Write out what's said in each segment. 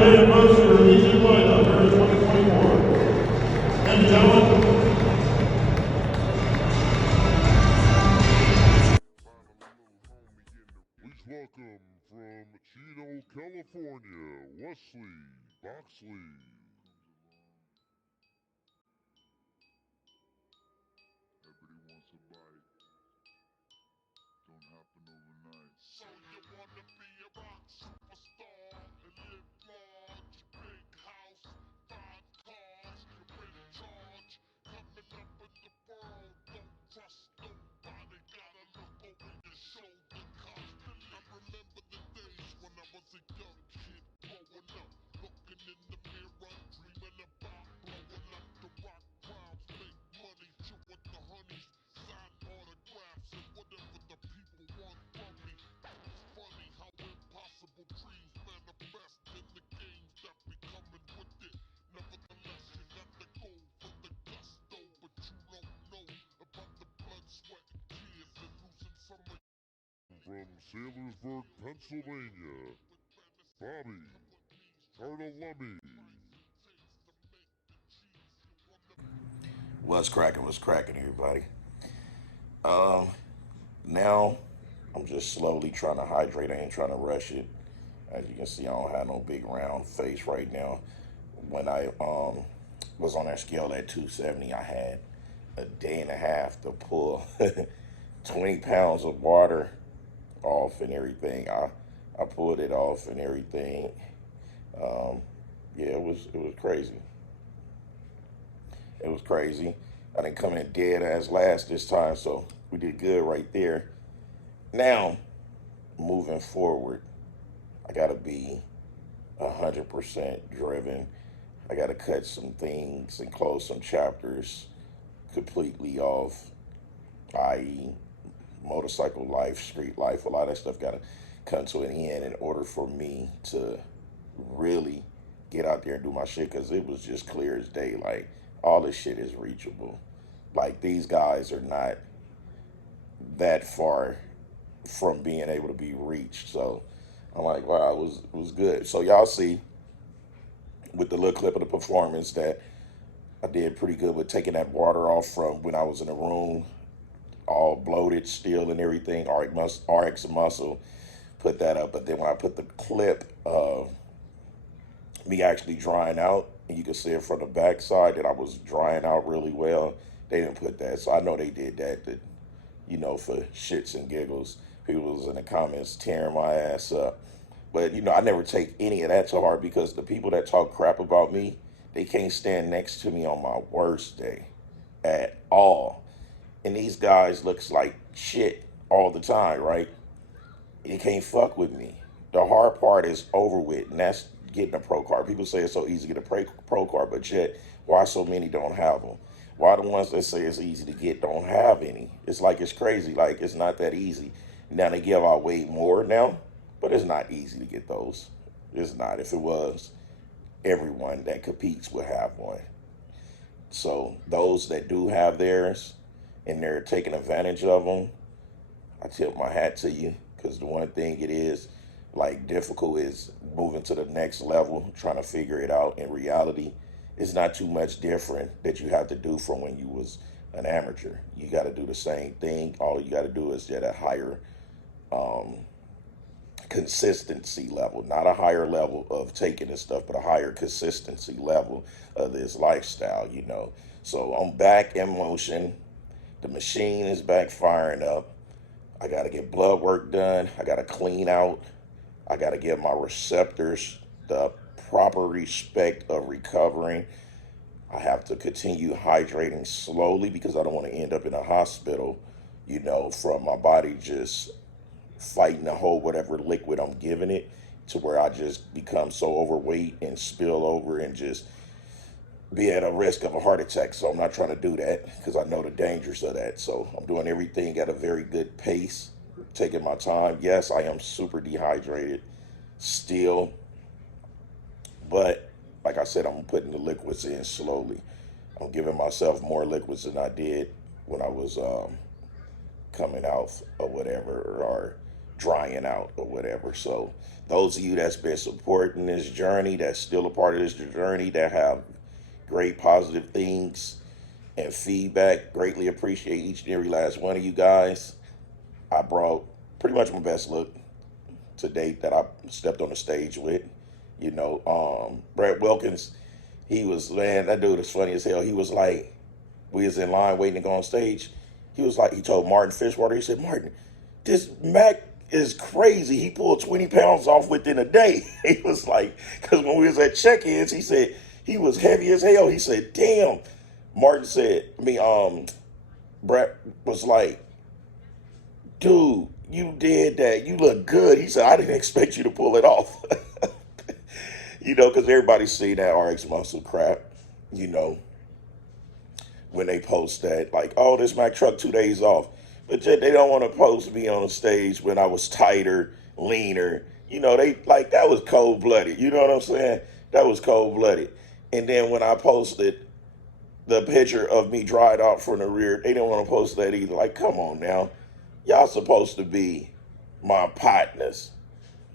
head votes for easy lineup for 2024. And gentlemen, Please welcome from Chino, California, Wesley Boxley. Everybody wants a bite. Don't happen overnight. So you wanna be a rock superstar and live large, big house, 5 cars, you're in charge, coming up in the world. Don't trust nobody, gotta look over your shoulder constantly. I remember the days when I was a young kid growing up, looking in the mirror, dreaming about blowing up the rock crowds, make money, chill with the honeys, sign autographs and whatever the people want from me. It's funny how impossible dreams manifest in the games that be coming with it. Nevertheless, you got the goal for the gusto, but you don't know about the blood, sweat, and tears and losing some of. From Saylorsburg, Pennsylvania, Bobby Bartolome. What's cracking, everybody? Um, Now I'm just slowly trying to hydrate. I ain't trying to rush it. As you can see, I don't have no big round face right now. When I was on that scale at 270, I had a day and a half to pull 20 pounds of water off and everything. I pulled it off and everything. Um, yeah, it was crazy. It was crazy. I didn't come in dead as last this time, so we did good right there. Now, moving forward, I gotta be 100% driven. I gotta cut some things and close some chapters completely off, i.e., motorcycle life, street life. A lot of that stuff gotta come to an end in order for me to really get out there and do my shit. Because it was just clear as day. Like, all this shit is reachable. Like, these guys are not that far from being able to be reached. So I'm like, wow, it was good. So y'all see with the little clip of the performance that I did pretty good with taking that water off from when I was in the room, all bloated still and everything. RX muscle put that up. But then when I put the clip of me actually drying out, and you can see it from the backside that I was drying out really well. They didn't put that, so I know they did that. For shits and giggles. People was in the comments tearing my ass up. But I never take any of that to heart because the people that talk crap about me, they can't stand next to me on my worst day at all. And these guys looks like shit all the time, right? You can't fuck with me. The hard part is over with, and that's getting a pro card. People say it's so easy to get a pro card, but yet, why so many don't have them? Why the ones that say it's easy to get don't have any? It's like it's crazy. Like, it's not that easy. Now they give out way more now, but it's not easy to get those. It's not. If it was, everyone that competes would have one. So those that do have theirs and they're taking advantage of them, I tip my hat to you, because the one thing it is like difficult is moving to the next level, trying to figure it out. In reality, it's not too much different that you have to do from when you was an amateur. You got to do the same thing. All you got to do is get a higher um, consistency level, not a higher level of taking this stuff, but a higher consistency level of this lifestyle. So I'm back in motion. The machine is back firing up. I got to get blood work done. I got to clean out. I got to give my receptors the proper respect of recovering. I have to continue hydrating slowly because I don't want to end up in a hospital, from my body just fighting to hold whatever liquid I'm giving it to where I just become so overweight and spill over and just be at a risk of a heart attack. So I'm not trying to do that because I know the dangers of that. So I'm doing everything at a very good pace, taking my time. Yes, I am super dehydrated still, but like I said, I'm putting the liquids in slowly. I'm giving myself more liquids than I did when I was coming out or whatever, or drying out or whatever. So those of you that's been supporting this journey, that's still a part of this journey, that have great positive things and feedback, greatly appreciate each and every last one of you guys. I brought pretty much my best look to date that I stepped on the stage with. Brett Wilkins, he was, man, that dude is funny as hell. He was like, we was in line waiting to go on stage. He was like, he told Martin Fishwater, he said, Martin, this Mac is crazy. He pulled 20 pounds off within a day. He was like, because when we was at check-ins, he said he was heavy as hell. He said, damn. Martin said, Brett was like, dude, you did that. You look good. He said, I didn't expect you to pull it off. Because everybody's seen that RX muscle crap, when they post that, like, oh, this Mack truck 2 days off. But yet they don't want to post me on the stage when I was tighter, leaner. They like, that was cold blooded. You know what I'm saying? That was cold blooded. And then when I posted the picture of me dried out from the rear, they didn't want to post that either. Like, come on now. Y'all supposed to be my partners.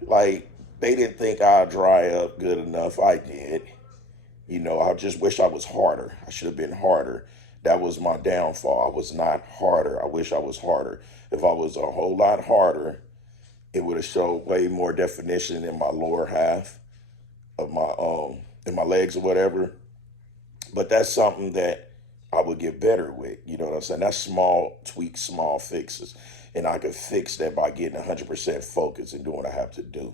Like, they didn't think I'd dry up good enough. I did. I just wish I was harder. I should have been harder. That was my downfall. I was not harder. I wish I was harder. If I was a whole lot harder, it would have showed way more definition in my lower half of my in my legs or whatever. But that's something that I would get better with. You know what I'm saying? That's small tweaks, small fixes. And I could fix that by getting 100% focused and doing what I have to do.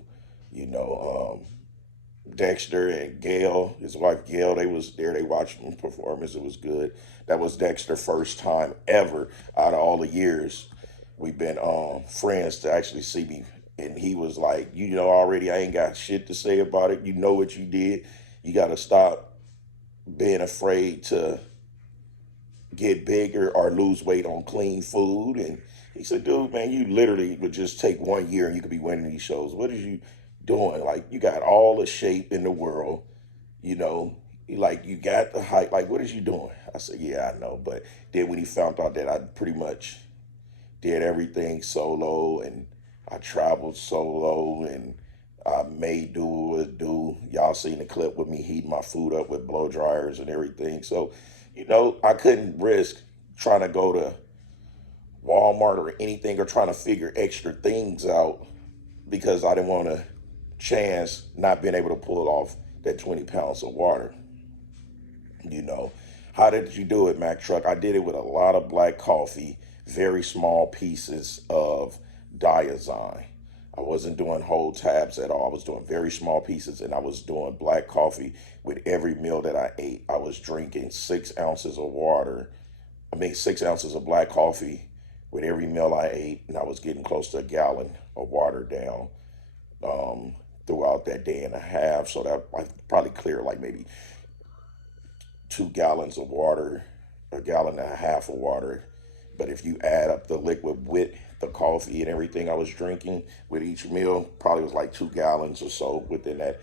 Dexter and Gail, his wife Gail, they was there. They watched him performance. It was good. That was Dexter's first time ever out of all the years we've been friends to actually see me. And he was like, already I ain't got shit to say about it. You know what you did. You got to stop being afraid to get bigger or lose weight on clean food. And he said, dude, man, you literally would just take 1 year and you could be winning these shows. What is you doing? Like, you got all the shape in the world, like you got the height. Like, what is you doing? I said, yeah, I know. But then when he found out that I pretty much did everything solo and I traveled solo and I made do what do. Y'all seen the clip with me heating my food up with blow dryers and everything. So, I couldn't risk trying to go to Walmart or anything or trying to figure extra things out because I didn't want to chance not being able to pull off that 20 pounds of water. How did you do it, Mack Truck? I did it with a lot of black coffee, very small pieces of Diazine. I wasn't doing whole tabs at all. I was doing very small pieces, and I was doing black coffee with every meal that I ate. I was drinking 6 ounces of water. 6 ounces of black coffee with every meal I ate, and I was getting close to a gallon of water down throughout that day and a half. So that I probably cleared like maybe 2 gallons of water, a gallon and a half of water. But if you add up the liquid with the coffee and everything I was drinking with each meal, probably was like 2 gallons or so within that.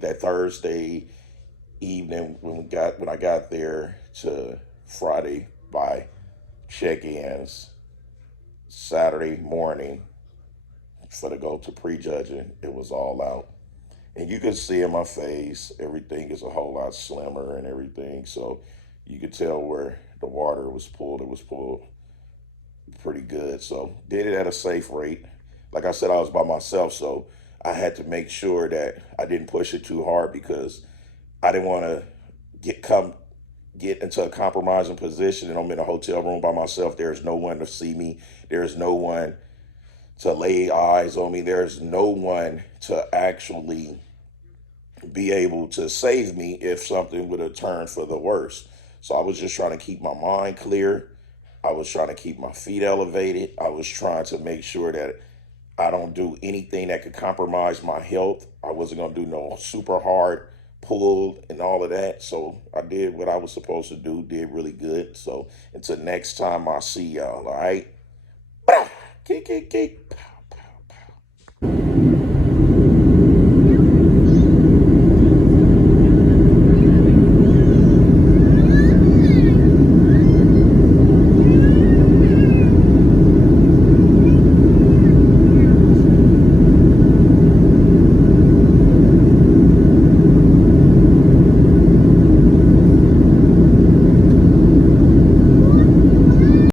That Thursday evening when I got there to Friday by check-ins, Saturday morning for to go to prejudging, it was all out. And you could see in my face, everything is a whole lot slimmer and everything. So you could tell where the water was pulled. It was pulled pretty good. So did it at a safe rate. Like I said, I was by myself, so I had to make sure that I didn't push it too hard because I didn't want to get into a compromising position and I'm in a hotel room by myself. There's no one to see me. There's no one to lay eyes on me. There's no one to actually be able to save me if something would have turned for the worse. So I was just trying to keep my mind clear. I was trying to keep my feet elevated. I was trying to make sure that I don't do anything that could compromise my health. I wasn't going to do no super hard pull and all of that. So I did what I was supposed to do, did really good. So until next time I see y'all, all right? Kick. Pow, pow, pow.